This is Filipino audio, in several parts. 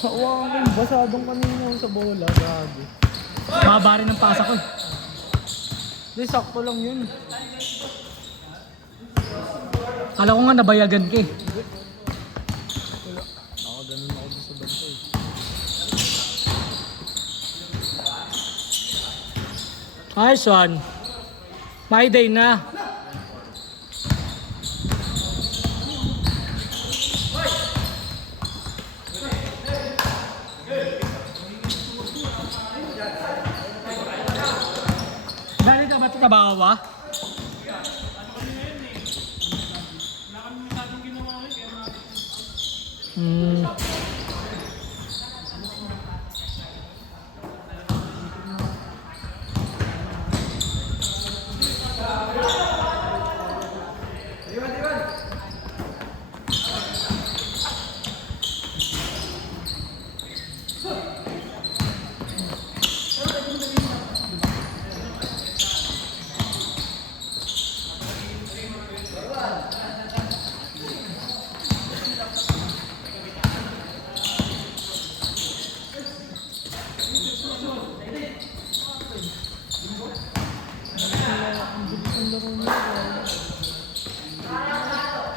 Hawakan, basadong kanina sa bola, gabi. Mahaba rin ang pasa ko eh. Di, sakto lang yun. Kala ko nga nabayagan ka eh. Wala. Ako ganun ako sa banta eh. Nice one. My day na. Galing ka ba ito trabaho ba?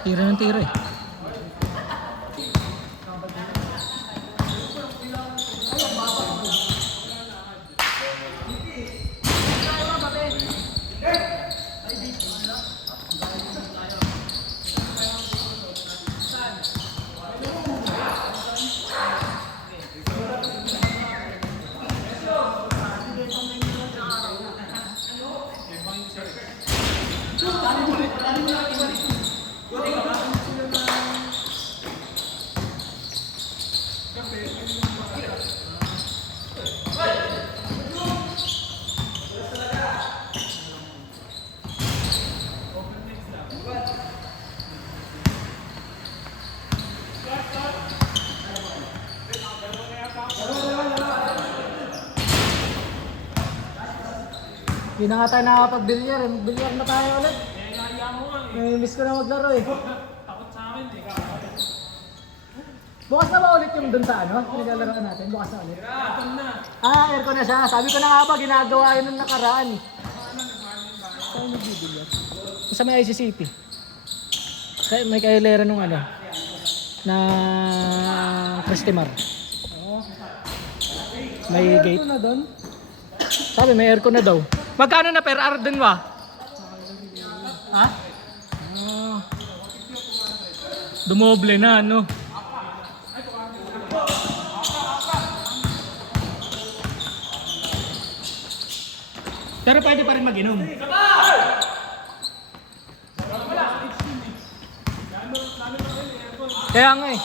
Tira ng tira eh. Hindi na nga tayo nakakapag-bilyar eh. Mag-bilyar na tayo ulit. Miss ko na maglaro eh. Takot sa akin eh. Bukas na ba ulit yung dun sa ano? Nilalaroan natin. Bukas na ulit. Aircon na. Aircon na siya. Sabi ko na nga ba, ginagawa yun nung nakaraan eh. Saan nagbibilyar? Sa may ICCT. May kailera nung ano. Na Cristimar. May gate. Ito na doon. Sabi may aircon na daw. Magkano na per hour din ba? Ha? Dumoble na ano. Pero pwede pa rin mag-inom. Kaya nga eh.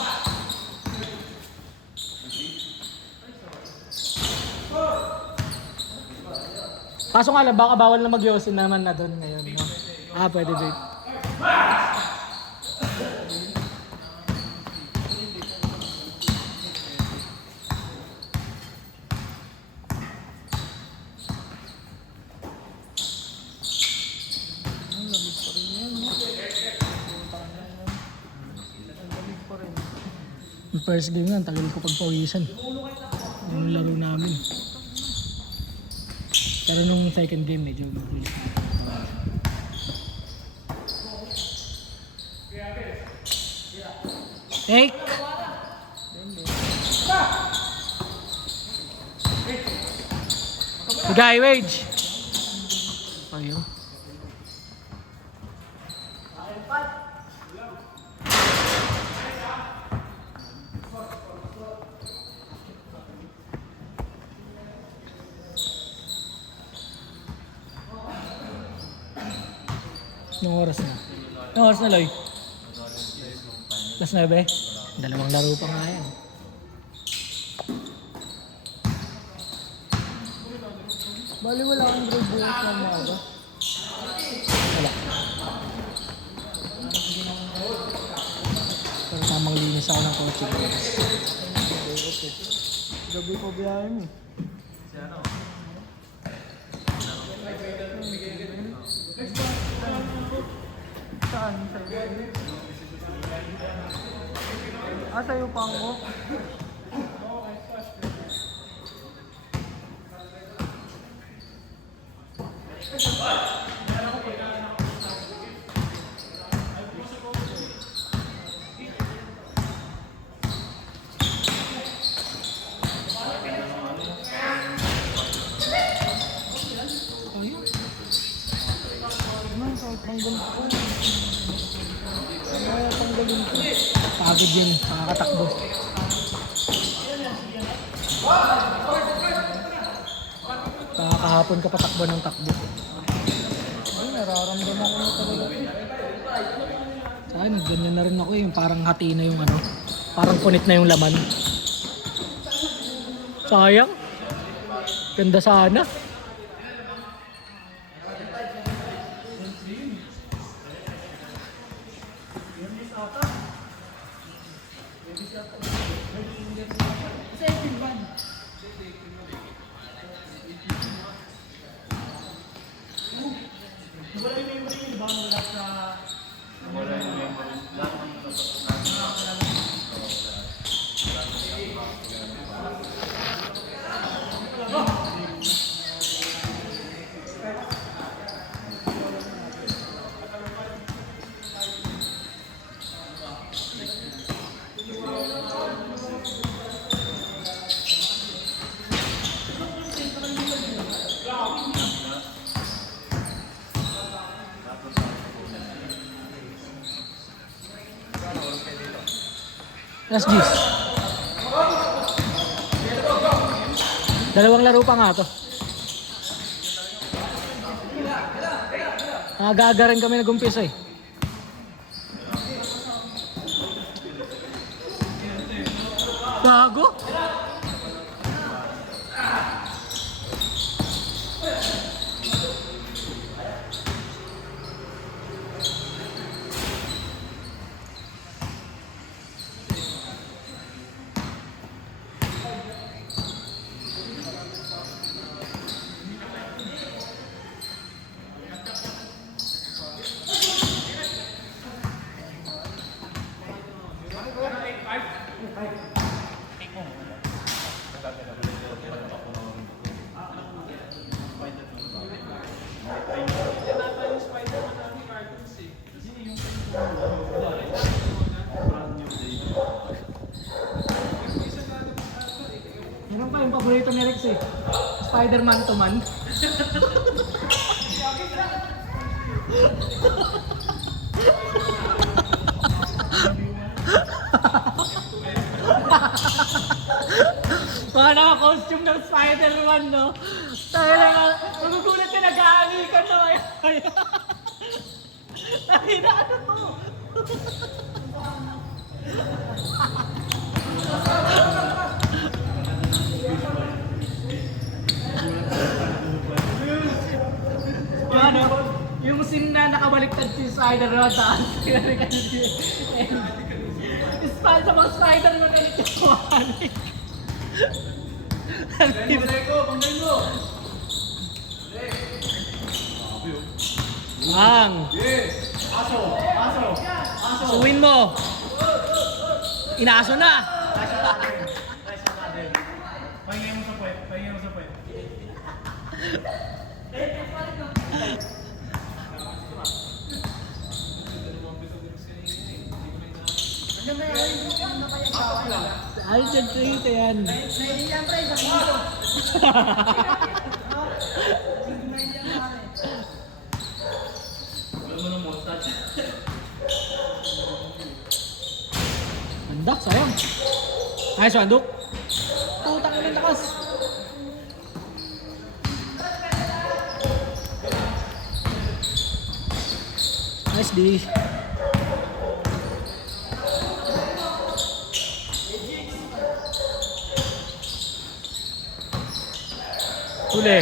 Kaso nga lang, baka bawal na mag-yosin naman na doon ngayon. No? Pwede babe. Yung first game nga, tagal ko pagpawisan. Yung laro namin. Pero nung second game, medyo mabilis. Take! Guy wage! Ayun. Anong oras na? Anong oras na, Loy? Plus 9? Dalawang laro pa nga yan. Bali wala akong grade bukas na maaga. Wala. Pero tamang linis ako ng kotse. Gabi ko biyahe mo. Saan? Sa'yo? Ah, sa'yo pa mo? Ayun. Ano, kahit tanggal ko. Kaya tanggalin ko. Pagod yun, nakakatakbo. Kahapon ka patakbo ng takbo. Ay, nararamdaman ko na talaga. Sa akin, ganyan na rin ako yung parang hati na yung ano. Parang punit na yung laman. Sayang. Ganda sana. Last G's. Dalawang laro pa nga to. Aga-aga rin kami nag-umpisa eh. Bago? Meron pa yung paborito ni Rex eh. Spider-Man to man. Mga naka-costume ng Spider-Man, no? Tayo lang, magugulat ka, nag-aanikan na ngayon. Ay, na ano to? Ano, yung scene na nakabaliktad si Spider-Man taas. Sa mga Spider-Man na nito. Ang suwin mo. Inaso na. Pahingay mo sa puwet. Pahingay mo sa puwet. Ay, dyan ito yan. Ganda, sayang. Ay, sandok. Putang ina lakas. Nice D. Huli.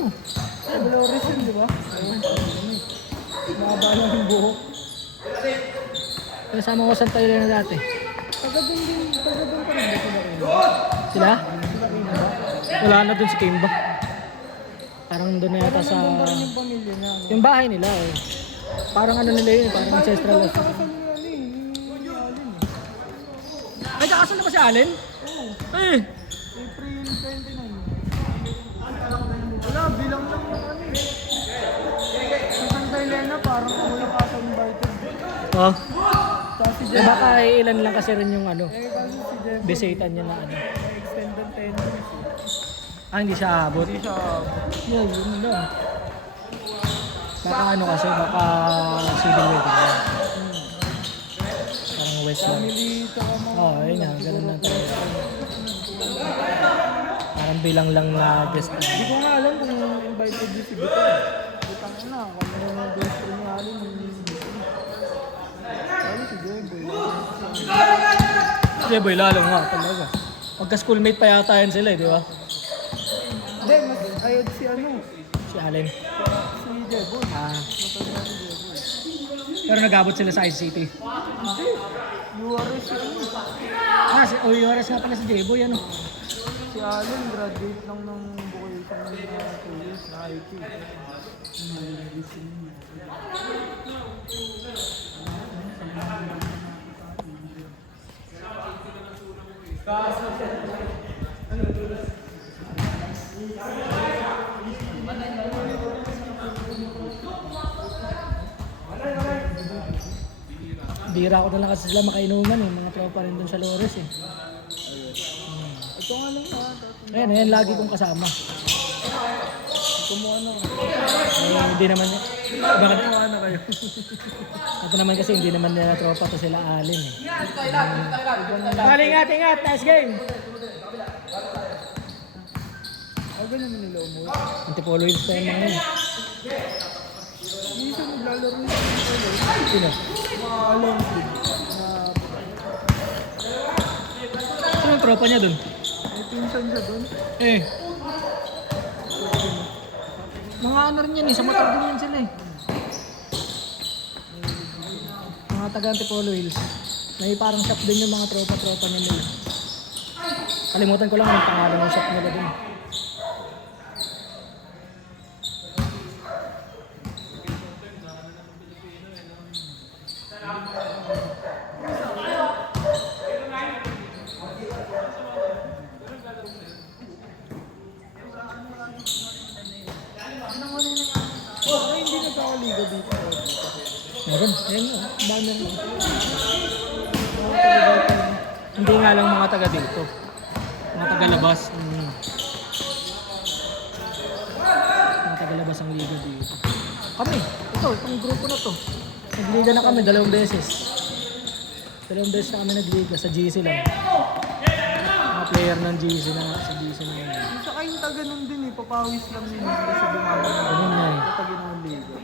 Dolores yun, di ba? Mahaba lang yung buhok. Kasama ko sa Tyler na dati. Taga doon pa rin ba sila rin? Sila? Sila rin ba? Wala na dun si Kimba. Parang doon na yata sa... Nandun pa rin yung pamilya niya, no? Yung bahay nila eh. Parang ano nila yun, parang ancestral life. Kasal nila ni Alin eh. Ay, kakasal na ba si Allen? Oo. Eh! April 29. Wala, bilang lang ng ano eh. Sa Santa Elena, parang ako yung kasa-invited. Oh. Tapos si Eh, Jeff. baka ilan lang kasi rin yung ano, Eh, kasi si Jeff. bisita niya na ano. May extended tenure. Hindi siya abot. Hindi siya. Yeah, yun lang. Baka ano kasi, baka civil wedding lang. Parang west lang. Family, tsaka mga... Oo, ayun nga, ganun na tayo. Parang bilang lang na guest. Hindi ko nga alam kung invited din si Bito. Butang na, kung ano yung best friend ni Alin yung Bito. Lalo si Jeboy. Yeah, boy, lalo nga talaga. Magka-schoolmate pa yata yan sila, di ba? Hindi, mas ayod si ano, Si Allen. si Jeboy. Ah, Matagal na si Jeboy. pero nag-abot sila sa ICT. Hindi, URS si ano. Ah, si Oyoras nga pala si J-Boy, ano? Si Alin, graduate lang ng vocation na 2 years na IT. Bira ko na lang kasi sila makainuman eh. Mga tropa rin dun sa Lores eh. Ito nga lang ha, Ayan, ayan, lagi kong kasama. kumuha na. Eh, hindi naman niya. Bakit? Kumuha na kayo. Ito naman kasi hindi naman nila tropa to sila Allen eh. Ingat, ingat! Nice game! Ah, ganun nila umuwi. Antipolo Hills pa yung mga yun. Minsan naglalaro yung Antipolo. Sino? Along din. Na Sino yung tropa niya dun? may pinsan siya doon. Eh. Mga ano rin yan eh, sa motor din yan sila eh. Mga taga Antipolo Hills. May parang shop din yung mga tropa-tropa niya nila. Kalimutan ko lang yung pangalan ng shop nila dun. Ay, hindi nagkakaliga dito. Meron, ayun yun, banner lang. Hindi nga lang mga taga dito. Mga taga labas. Mga taga labas ang liga dito. Kami, itong grupo na to. Nagliga na kami 2 beses. 2 beses na kami nagliga sa GC lang. Mga player ng GC na sa GC na yun. Saka yung taga nun din eh, papawis lang yun kasi dumama na. Ganun nga eh. Kapag yun ang liga.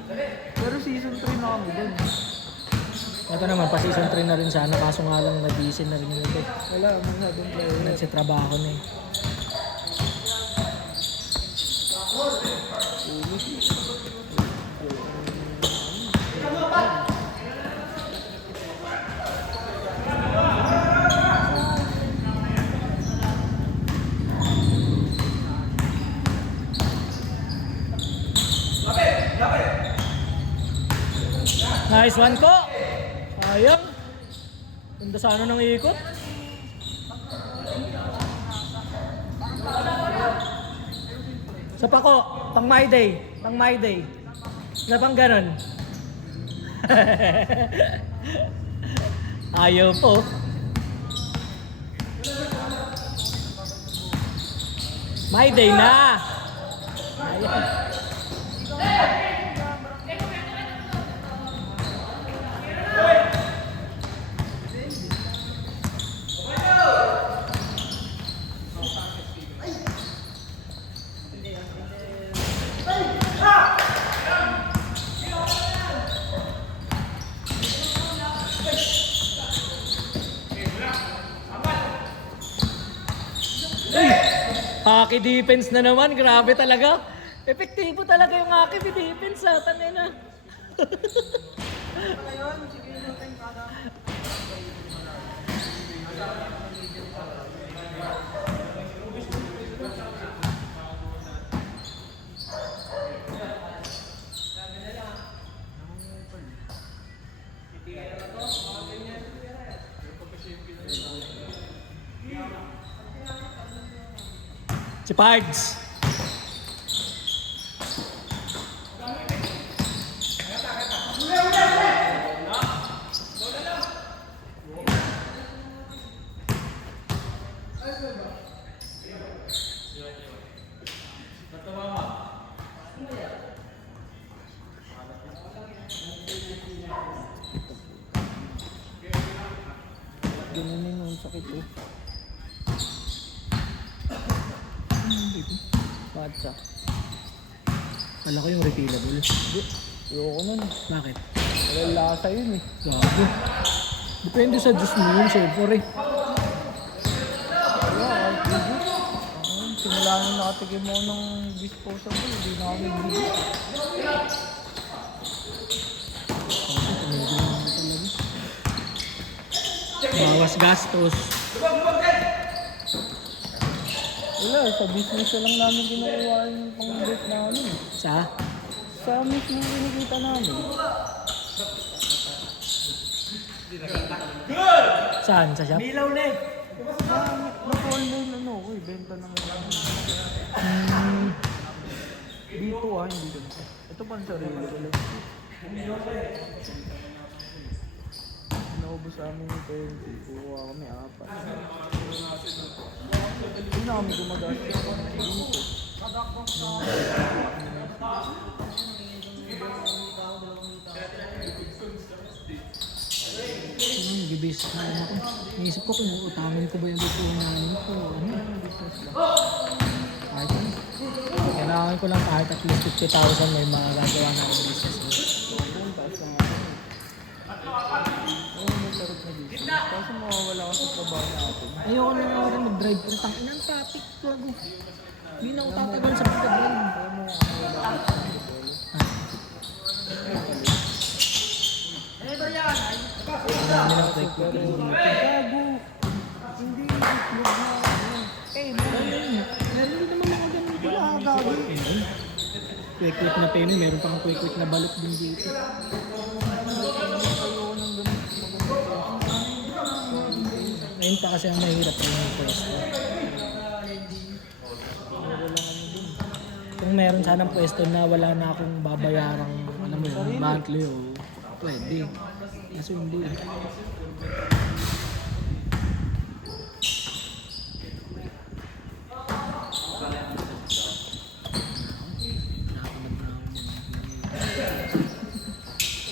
Pero season 3 na kami dun. Ito naman, pa season 3 na rin sana. Kaso nga lang nag-GC na rin yun. Wala, masyadong player. Nagsitrabaho na eh. Nice one ko! Sayang! Ganda sana ng ikot. Sa pako, pang my day. Pang my day. Na pang ganon. Ayaw po. My day na! Ayaw. Hockey defense na naman, grabe talaga. Epektibo talaga yung aking defense ha. Tangin na. Si Pards. Ganun yung sakit eh. Matcha. Kala ko yung refillable. Ayoko nun. Bakit? Walang lasa yun eh. Gago. Depende sa juice mo yun, syempre. Wala, alcohol. Simula nung nakatikim mo ng disposable, hindi na kami bigyan. Bawas gastos. Wala, sa business na lang namin kinukuha yung pang-bet namin. Sa? Sa mismo kinikita namin. Saan? Sa shop? Naka-online ano ko eh, benta ng dito hindi ganito. Ito pa ang sarili ko lang. Naubos sa amin yung 20, kukuha kami 4. Hindi na kami gumagastos dito. Gibis na ako. Naisip ko kung utangin ko ba yung lutuhan namin ko. Ano? Business lang. Kahit ano. Kailangan ko lang kahit at least 50,000 may magagawa na akong business. Ang taas lang ako. Ayun, may tarot na business. Kasi mawawala ka sa trabaho natin. Ayoko na nga rin mag-drive. Ang tangin ng traffic. Gago. Hindi na ako tatagal sa pagka-drive. Kaya mo mawawala ka sa trabaho. Marami ng quick quick Pero dito. gago. Hindi itlog na ano. Eh, Meron din naman mga ganun dito. wala ka gago. Quick quick na penny. Meron pang quick quick na balot din dito. Ayoko ng ganun. Ngayon pa kasi ang mahirap yung pwesto. Kung meron sanang pwesto na wala na akong babayarang alam mo yun, monthly o pwede. Kaso hindi.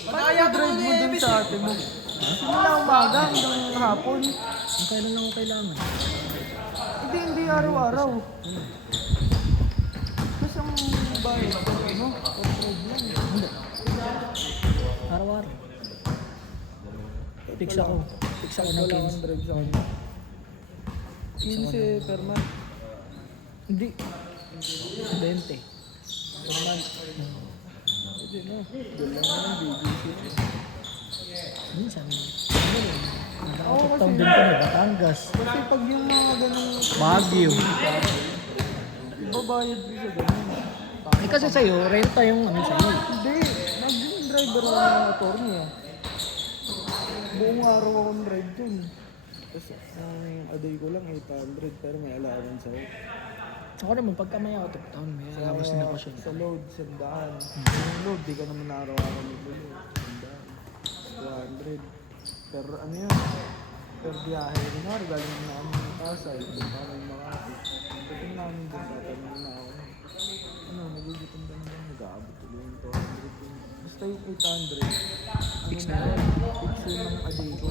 Paano drive mo dun sa ate mo? Simula umaga hanggang hapon. Kung kailan lang ako kailangan. Hindi araw-araw. Kasi ang bahay, ano? Off-road lang. Hindi. Araw-araw. Fix ako. Fix ako ng Wala 15. akong drive sa kanya. 15 per month. Hindi. 20. Per month. Pwede na. Doon lang naman babysit. Minsan. Oo, Nakakapagtaon kasi- din kami. Batangas. Kasi pag yung mga ganun, Baguio. ibabayad ko sa ganun. Eh kasi sa'yo, renta yung ano sa'yo. Hindi, naging driver ako ng attorney ah. Buong araw akong drive dun. Tapos ang a day ko lang 800 pero may allowance ako. Ako naman, pagka may out of town, may alabas din ako siya. Sa load, 100. Yung load, di ka naman araw-araw nagbulo. 100. 200. Per ano yun? Per biyahe. Kunwari, galing na kami ng Pasay. Para yung Makati. Pagdating namin dun, tatanungin na ako. Ano, nagugutom ka na ba? Nag-aabot tuloy yung 200 yun. Basta yung 800. Fix ano na yun. Fix yun ng a day ko.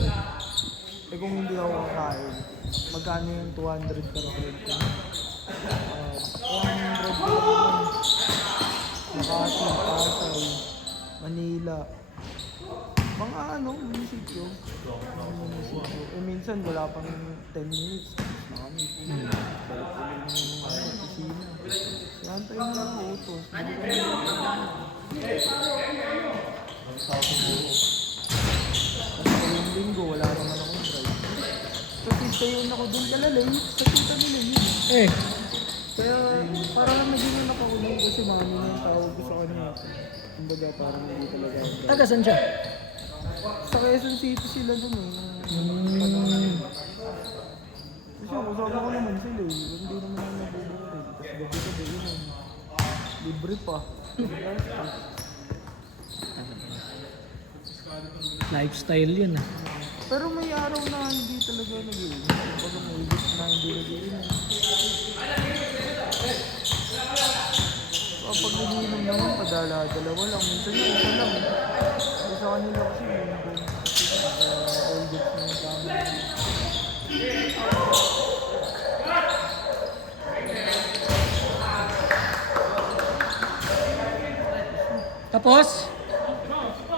Eh kung hindi ako kakain, magkano yung 200 per head ko? 100 ko naman. Makati, Pasay, Manila. Pang ano, munisipyo. Eh minsan wala pang 10 minutes. Tapos na kami. Balik ulit ng opisina. Siyempre yung mga utos. Hindi kami tapos yung linggo, wala naman akong drive. Kasi stayon ako dun kalalay. Sa tita nila yun. Eh, Kaya parang naging ako ulit kasi mami na yung tawag ko sa kanya. Kumbaga parang hindi talaga ako drive. taga saan siya? Sa Quezon City sila dun eh. Kasi kasama ko naman sila eh. Hindi naman ako nabubuhay. Tapos gabi-gabi yun. Libre pa. Lifestyle yun ah. Pero may araw na hindi talaga nag-iinom. Kapag may week na hindi nag-iinom. Kapag nag-iinom naman, padala-dalawa lang. Minsan yung isa lang. Kasi sa kanila kasi yun. All gets na yung tama. Tapos,